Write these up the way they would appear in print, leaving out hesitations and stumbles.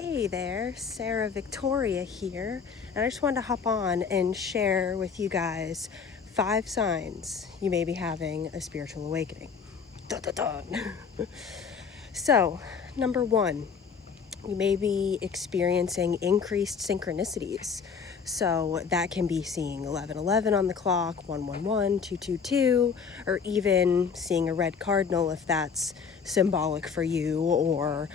Hey there, Sara Victoria here, and I just wanted to hop on and share with you guys 5 signs you may be having a spiritual awakening. Dun, dun, dun. So, number 1, you may be experiencing increased synchronicities. So that can be seeing 11:11 on the clock, 1:11, 2:22, or even seeing a red cardinal if that's symbolic for you, or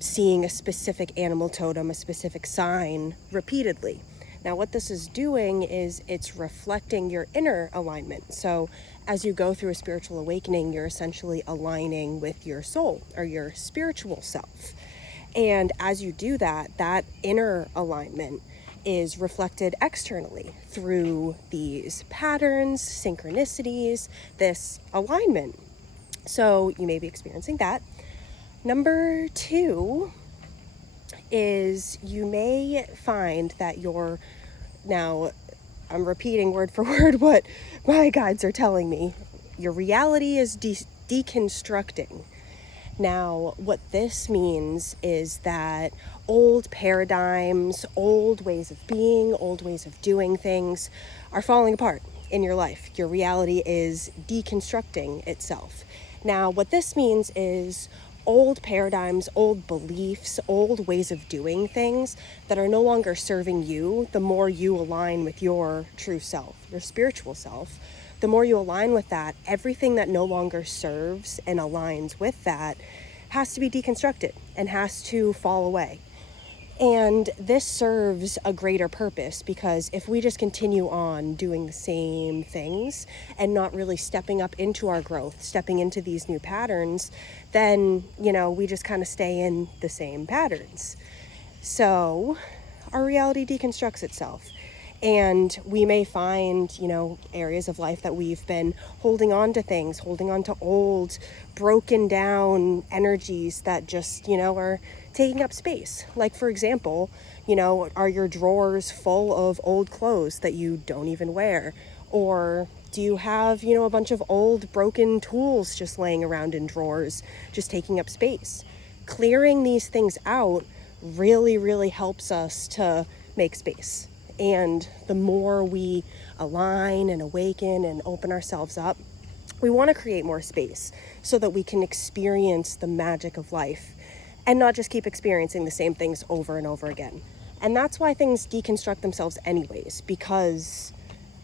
seeing a specific animal totem, a specific sign repeatedly. Now, what this is doing is it's reflecting your inner alignment. So as you go through a spiritual awakening, you're essentially aligning with your soul or your spiritual self. And as you do that, that inner alignment is reflected externally through these patterns, synchronicities, this alignment. So you may be experiencing that. Number 2 is you may find that now I'm repeating word for word what my guides are telling me. Your reality is deconstructing. Now, what this means is that old paradigms, old ways of being, old ways of doing things are falling apart in your life. Your reality is deconstructing itself. Now, what this means is old paradigms, old beliefs, old ways of doing things that are no longer serving you. The more you align with your true self, your spiritual self, the more you align with that, everything that no longer serves and aligns with that has to be deconstructed and has to fall away. And this serves a greater purpose, because if we just continue on doing the same things and not really stepping up into our growth, stepping into these new patterns, then, we just kind of stay in the same patterns. So our reality deconstructs itself. And we may find, areas of life that we've been holding on to things, holding on to old, broken down energies that just, are taking up space. Like, for example, are your drawers full of old clothes that you don't even wear? Or do you have, a bunch of old broken tools just laying around in drawers, just taking up space? Clearing these things out really, really helps us to make space. And the more we align and awaken and open ourselves up, we want to create more space so that we can experience the magic of life and not just keep experiencing the same things over and over again. And that's why things deconstruct themselves anyways, because,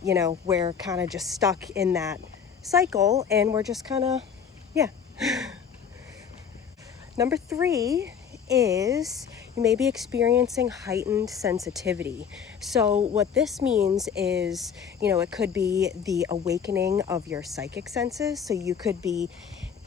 we're kind of just stuck in that cycle and we're just kind of, yeah. Number 3 is you may be experiencing heightened sensitivity. So what this means is, it could be the awakening of your psychic senses. So you could be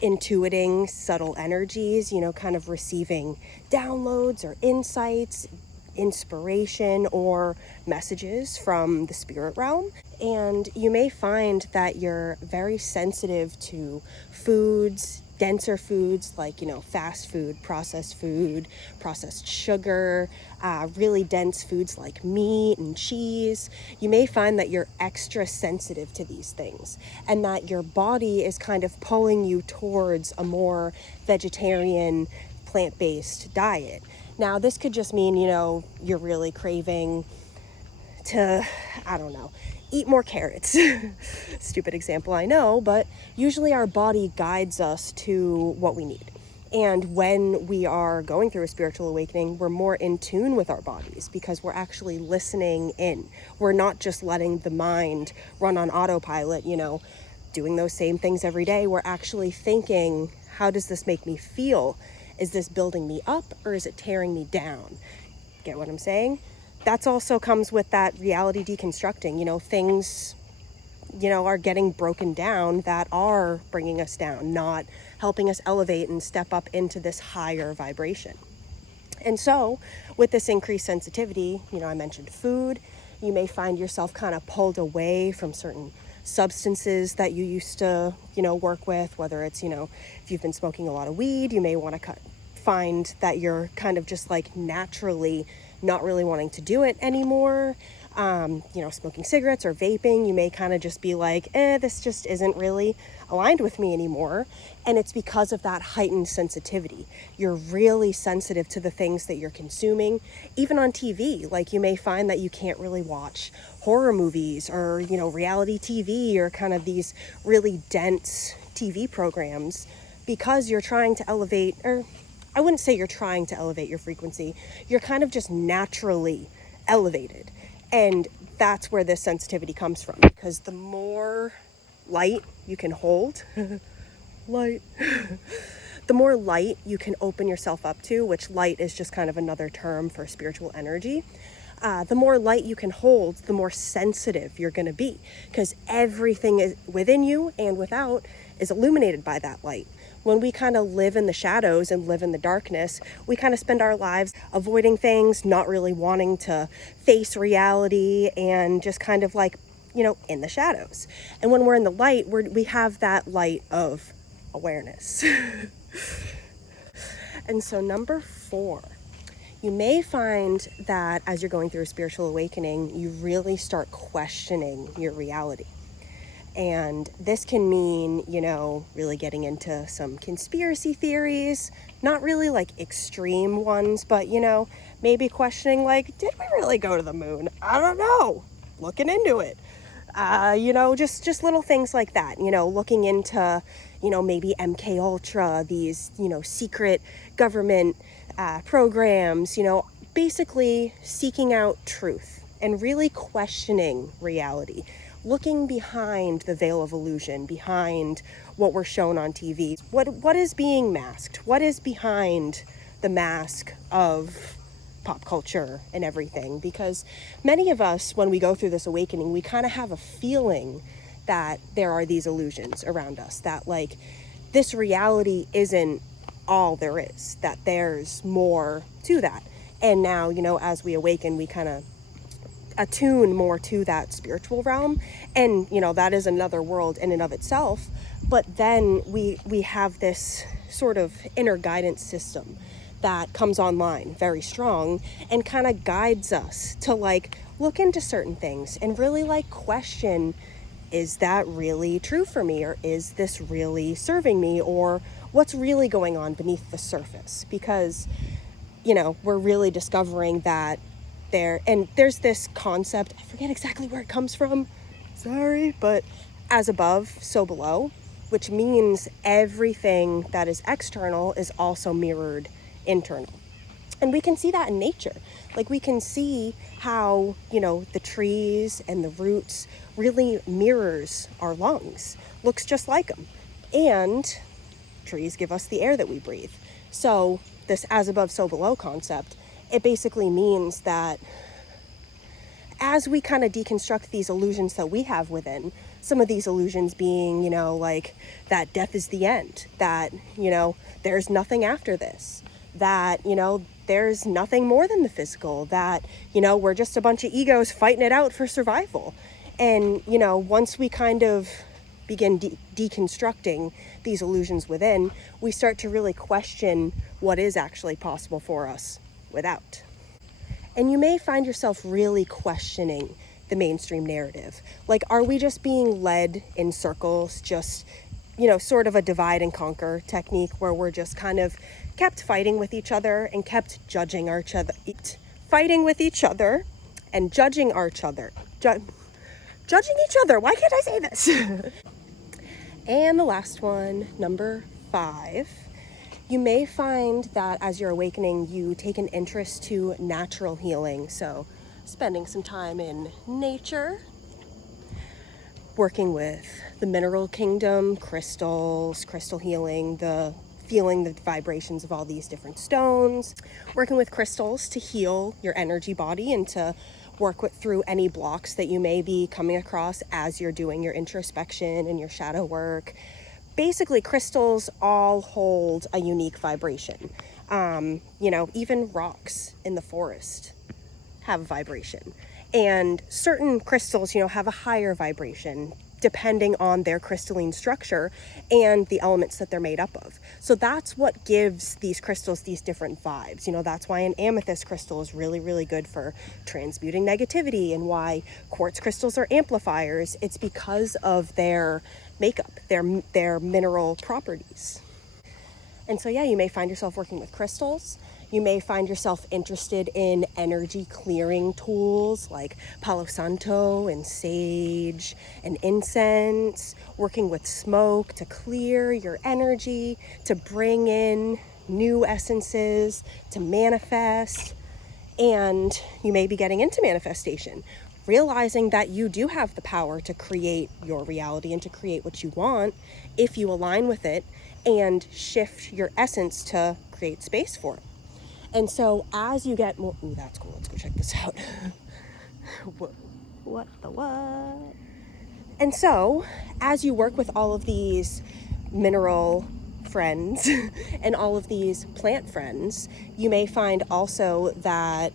intuiting subtle energies, kind of receiving downloads or insights, inspiration, or messages from the spirit realm. And you may find that you're very sensitive to foods, denser foods like, fast food, processed sugar, really dense foods like meat and cheese. You may find that you're extra sensitive to these things and that your body is kind of pulling you towards a more vegetarian, plant-based diet. Now, this could just mean, you're really craving to, eat more carrots. Stupid example, I know, but usually our body guides us to what we need. And when we are going through a spiritual awakening, we're more in tune with our bodies because we're actually listening in. We're not just letting the mind run on autopilot, doing those same things every day. We're actually thinking, how does this make me feel? Is this building me up or is it tearing me down? Get what I'm saying? That's also comes with that reality deconstructing, things, are getting broken down that are bringing us down, not helping us elevate and step up into this higher vibration. And so with this increased sensitivity, I mentioned food. You may find yourself kind of pulled away from certain substances that you used to, work with, whether it's, if you've been smoking a lot of weed, you may want to find that you're kind of just like naturally not really wanting to do it anymore. Smoking cigarettes or vaping, you may kind of just be like, this just isn't really aligned with me anymore. And it's because of that heightened sensitivity. You're really sensitive to the things that you're consuming, even on TV. Like, you may find that you can't really watch horror movies or, reality TV or kind of these really dense TV programs because you're trying to elevate, or I wouldn't say you're trying to elevate your frequency. You're kind of just naturally elevated. And that's where this sensitivity comes from, because the more light you can hold, light, the more light you can open yourself up to, which light is just kind of another term for spiritual energy. The more light you can hold, the more sensitive you're going to be, because everything is within you and without is illuminated by that light. When we kind of live in the shadows and live in the darkness, we kind of spend our lives avoiding things, not really wanting to face reality, and just kind of like, in the shadows. And when we're in the light, we have that light of awareness. And so number 4, you may find that as you're going through a spiritual awakening, you really start questioning your reality. And this can mean, really getting into some conspiracy theories, not really like extreme ones, but, maybe questioning like, did we really go to the moon? I don't know. Looking into it. Just little things like that, looking into, maybe MK Ultra, these, secret government programs, basically seeking out truth and really questioning reality. Looking behind the veil of illusion, behind what we're shown on TV. What is being masked? What is behind the mask of pop culture and everything? Because many of us, when we go through this awakening, we kind of have a feeling that there are these illusions around us, that like this reality isn't all there is, that there's more to that. And now, as we awaken, we kind of attune more to that spiritual realm, and that is another world in and of itself. But then we have this sort of inner guidance system that comes online very strong and kind of guides us to like look into certain things and really like question, is that really true for me, or is this really serving me, or what's really going on beneath the surface? Because we're really discovering that there's this concept, I forget exactly where it comes from, sorry, but as above, so below, which means everything that is external is also mirrored internal. And we can see that in nature. Like, we can see how, the trees and the roots really mirrors our lungs, looks just like them. And trees give us the air that we breathe. So this as above, so below concept, it basically means that as we kind of deconstruct these illusions that we have within, some of these illusions being, like that death is the end, that, there's nothing after this, that, there's nothing more than the physical, that, we're just a bunch of egos fighting it out for survival. And, once we kind of begin deconstructing these illusions within, we start to really question what is actually possible for us without. And you may find yourself really questioning the mainstream narrative. Like, are we just being led in circles, just, sort of a divide and conquer technique where we're just kind of kept fighting with each other and kept judging each other, fighting with each other and judging each other. Judging each other, why can't I say this? And the last one, number 5. You may find that as you're awakening, you take an interest to natural healing. So spending some time in nature, working with the mineral kingdom, crystals, crystal healing, feeling the vibrations of all these different stones, working with crystals to heal your energy body and to work through any blocks that you may be coming across as you're doing your introspection and your shadow work. Basically, crystals all hold a unique vibration. Even rocks in the forest have a vibration. And certain crystals, have a higher vibration depending on their crystalline structure and the elements that they're made up of. So that's what gives these crystals these different vibes. That's why an amethyst crystal is really, really good for transmuting negativity, and why quartz crystals are amplifiers. It's because of their makeup, their mineral properties. And so, yeah, you may find yourself working with crystals. You may find yourself interested in energy clearing tools like Palo Santo and sage and incense, working with smoke to clear your energy, to bring in new essences, to manifest. And you may be getting into manifestation, realizing that you do have the power to create your reality and to create what you want if you align with it and shift your essence to create space for it. And so as you get more, ooh, that's cool, let's go check this out. What the what? And so as you work with all of these mineral friends and all of these plant friends, you may find also that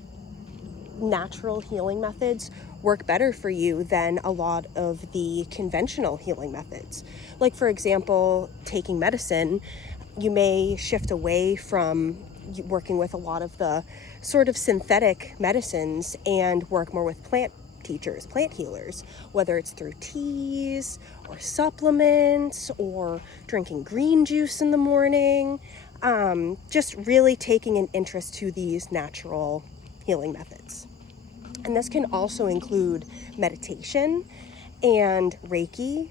natural healing methods work better for you than a lot of the conventional healing methods. Like, for example, taking medicine, you may shift away from working with a lot of the sort of synthetic medicines and work more with plant teachers, plant healers, whether it's through teas or supplements or drinking green juice in the morning, just really taking an interest to these natural healing methods. And this can also include meditation and Reiki,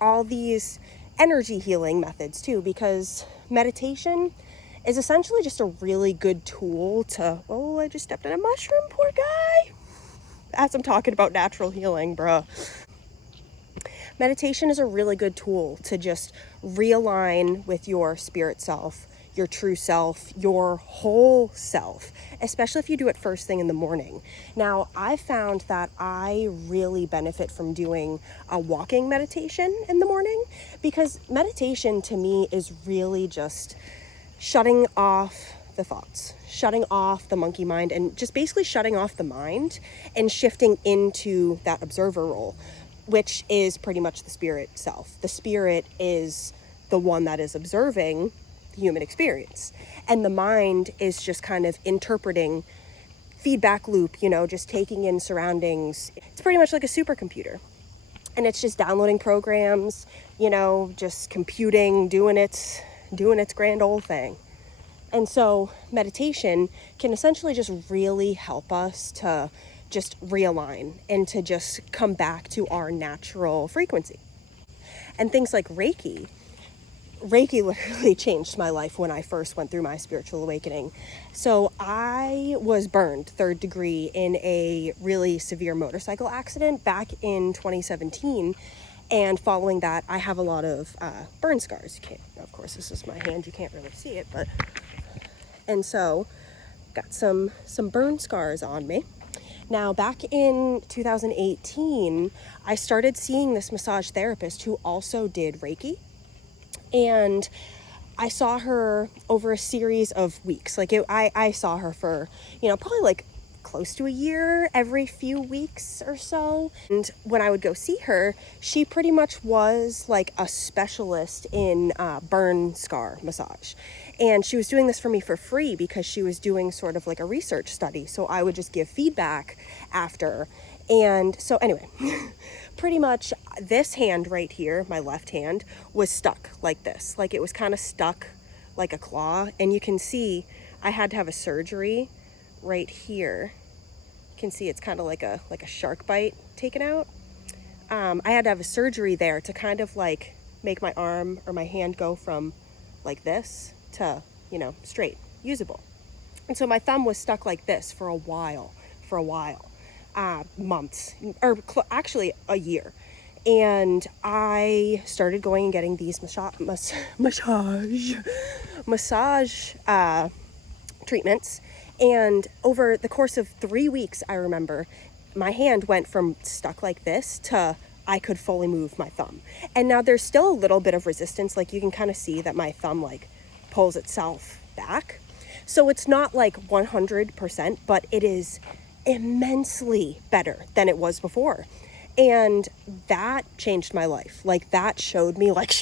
all these energy healing methods too, because meditation is essentially just a really good tool to, oh, I just stepped on a mushroom, poor guy, as I'm talking about natural healing, bruh. Meditation is a really good tool to just realign with your spirit self, your true self, your whole self, especially if you do it first thing in the morning. Now, I found that I really benefit from doing a walking meditation in the morning, because meditation to me is really just shutting off the thoughts, shutting off the monkey mind, and just basically shutting off the mind and shifting into that observer role, which is pretty much the spirit self. The spirit is the one that is observing the human experience. And the mind is just kind of interpreting, feedback loop, just taking in surroundings. It's pretty much like a supercomputer. And it's just downloading programs, just computing, doing its grand old thing. And so meditation can essentially just really help us to just realign and to just come back to our natural frequency. And things like Reiki literally changed my life when I first went through my spiritual awakening. So I was burned 3rd degree in a really severe motorcycle accident back in 2017. And following that, I have a lot of burn scars. Of course, this is my hand, you can't really see it, and so got some burn scars on me. Now, back in 2018, I started seeing this massage therapist who also did Reiki. And I saw her over a series of weeks. I saw her for, probably like close to a year, every few weeks or so. And when I would go see her, she pretty much was like a specialist in burn scar massage. And she was doing this for me for free because she was doing sort of like a research study. So I would just give feedback after. And so anyway, pretty much this hand right here, my left hand, was stuck like this. Like it was kind of stuck like a claw. And you can see I had to have a surgery right here. You can see it's kind of like a shark bite taken out. I had to have a surgery there to kind of like make my arm or my hand go from like this to, straight, usable. And so my thumb was stuck like this for a while, months, or actually a year. And I started going and getting these massage treatments. And over the course of 3 weeks, I remember my hand went from stuck like this to I could fully move my thumb. And now there's still a little bit of resistance. Like you can kind of see that my thumb like pulls itself back. So it's not like 100%, but it is immensely better than it was before. And that changed my life. Like that showed me like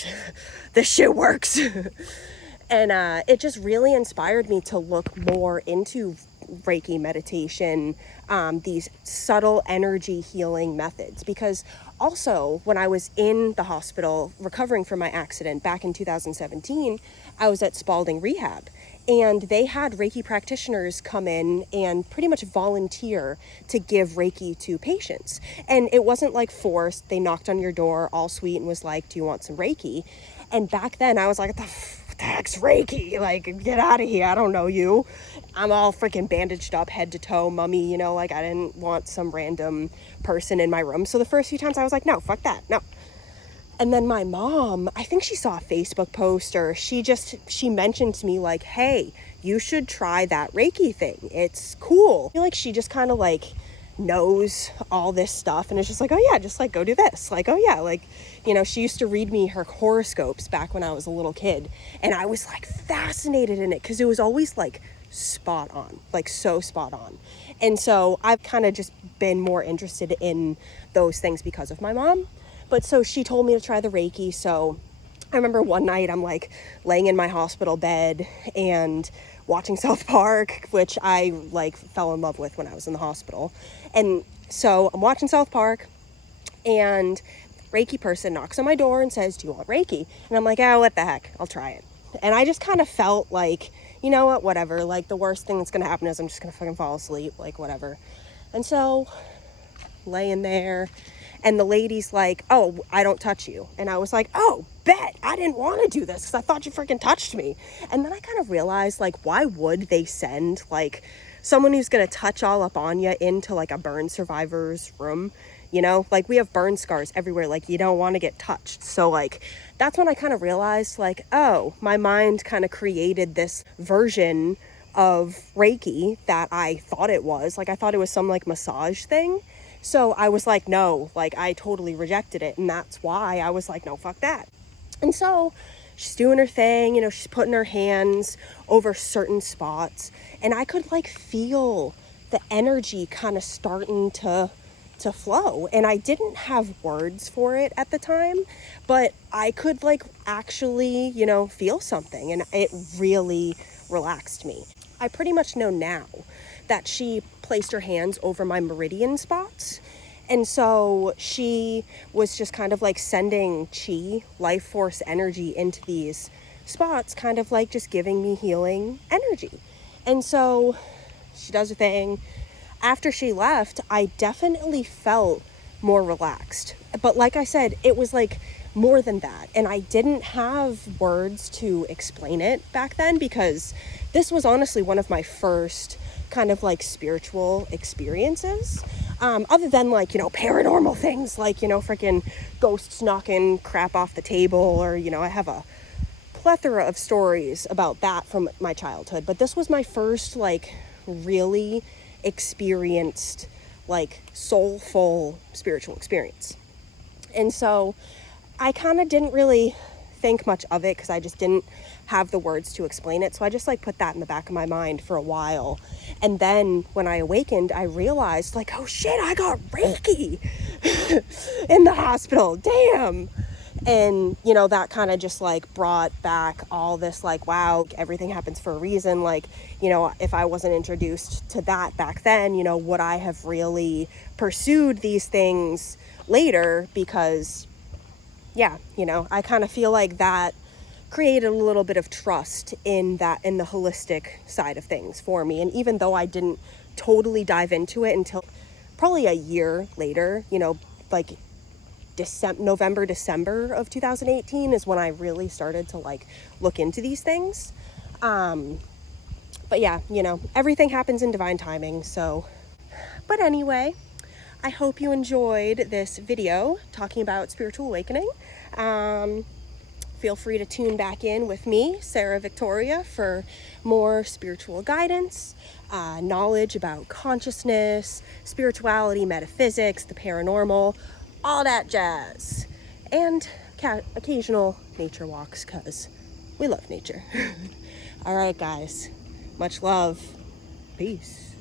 this shit works. And it just really inspired me to look more into Reiki meditation, these subtle energy healing methods. Because also, when I was in the hospital recovering from my accident back in 2017, I was at Spalding Rehab. And they had Reiki practitioners come in and pretty much volunteer to give Reiki to patients. And it wasn't like forced. They knocked on your door all sweet and was like, do you want some Reiki? And back then I was like, what the heck's Reiki? Like, get out of here. I don't know you. I'm all freaking bandaged up head to toe, mummy, you know, like I didn't want some random person in my room. So the first few times I was like, no, fuck that. No. And then my mom, I think she saw a Facebook post, or she mentioned to me like, hey, you should try that Reiki thing. It's cool. I feel like she just kind of like knows all this stuff and it's just like, oh yeah, just like go do this. Like, oh yeah, like, you know, she used to read me her horoscopes back when I was a little kid. And I was like fascinated in it because it was always like spot on, like so spot on. And so I've kind of just been more interested in those things because of my mom. But so she told me to try the Reiki. So I remember one night I'm like laying in my hospital bed and watching South Park, which I like fell in love with when I was in the hospital. And so I'm watching South Park and Reiki person knocks on my door and says, do you want Reiki? And I'm like, oh, what the heck? I'll try it. And I just kind of felt like, you know what, whatever. Like the worst thing that's going to happen is I'm just going to fucking fall asleep, like whatever. And so laying there, and the lady's like, oh, I don't touch you. And I was like, oh, bet. I didn't want to do this because I thought you freaking touched me. And then I kind of realized, like, why would they send, like, someone who's going to touch all up on you into, like, a burn survivor's room? You know, like, we have burn scars everywhere. Like, you don't want to get touched. So, like, that's when I kind of realized, like, oh, my mind kind of created this version of Reiki that I thought it was. Like, I thought it was some, like, massage thing. So I was like, no, like I totally rejected it. And that's why I was like, no, fuck that. And so she's doing her thing, you know, she's putting her hands over certain spots. And I could like feel the energy kind of starting to flow. And I didn't have words for it at the time, but I could like actually, you know, feel something. And it really relaxed me. I pretty much know now that she placed her hands over my meridian spots. And so she was just kind of like sending chi, life force energy into these spots, kind of like just giving me healing energy. And so she does her thing. After she left, I definitely felt more relaxed. But like I said, it was like more than that. And I didn't have words to explain it back then because this was honestly one of my first kind of like spiritual experiences, other than like, you know, paranormal things like, you know, freaking ghosts knocking crap off the table, or, you know, I have a plethora of stories about that from my childhood, but this was my first like really experienced like soulful spiritual experience. And so I kind of didn't really think much of it because I just didn't have the words to explain it. So I just like put that in the back of my mind for a while. And then when I awakened, I realized like, oh shit, I got Reiki in the hospital. Damn. And, you know, that kind of just like brought back all this like, wow, everything happens for a reason. Like, you know, if I wasn't introduced to that back then, you know, would I have really pursued these things later? Because yeah, you know, I kind of feel like that created a little bit of trust in that, in the holistic side of things for me. And even though I didn't totally dive into it until probably a year later, you know, like November, December of 2018 is when I really started to like look into these things. But yeah, you know, everything happens in divine timing. So, but anyway, I hope you enjoyed this video talking about spiritual awakening. Feel free to tune back in with me, Sara Victoria, for more spiritual guidance, knowledge about consciousness, spirituality, metaphysics, the paranormal, all that jazz, and occasional nature walks, because we love nature. All right, guys, much love. Peace.